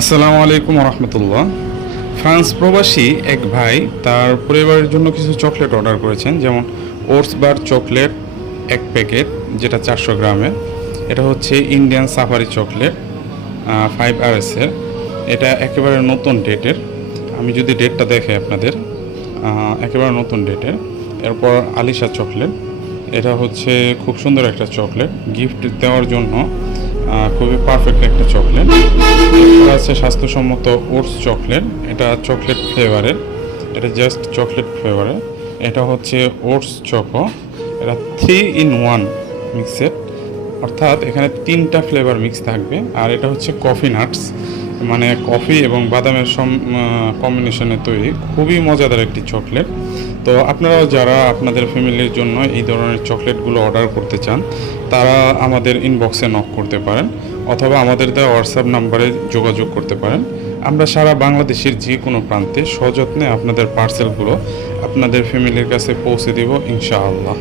আসসালামু আলাইকুম রহমতুল্লাহ। ফ্রান্স প্রবাসী এক ভাই তার পরিবারের জন্য কিছু চকলেট অর্ডার করেছেন, যেমন ওটস বার চকলেট এক প্যাকেট, যেটা 400 গ্রামের। এটা হচ্ছে ইন্ডিয়ান সাফারি চকলেট 5 RS-এর। এটা একেবারে নতুন ডেটের। আমি যদি ডেটটা দেখে আপনাদের, একেবারে নতুন ডেটের। এরপর আলিশা চকলেট, এটা হচ্ছে খুব সুন্দর একটা চকলেট, গিফট দেওয়ার জন্য খুবই পারফেক্ট একটা চকলেট। এরপর আছে স্বাস্থ্যসম্মত ওটস চকলেট, এটা চকলেট ফ্লেভারের, এটা জাস্ট চকলেট ফ্লেভারের। এটা হচ্ছে ওটস চকো, এটা 3 in 1 মিক্সের, অর্থাৎ এখানে 3টা ফ্লেভার মিক্স থাকবে। আর এটা হচ্ছে কফি নাটস, মানে কফি এবং বাদামের কম্বিনেশনে তৈরি, খুবই মজাদার একটি চকলেট। তো আপনারাও যারা আপনাদের ফ্যামিলির জন্য এই ধরনের চকলেটগুলো অর্ডার করতে চান, তারা আমাদের ইনবক্সে নক করতে পারেন, অথবা আমাদের দেওয়া হোয়াটসঅ্যাপ নাম্বারে যোগাযোগ করতে পারেন। আমরা সারা বাংলাদেশের যে কোনো প্রান্তে সযত্নে আপনাদের পার্সেলগুলো আপনাদের ফ্যামিলির কাছে পৌঁছে দেব ইনশাআল্লাহ।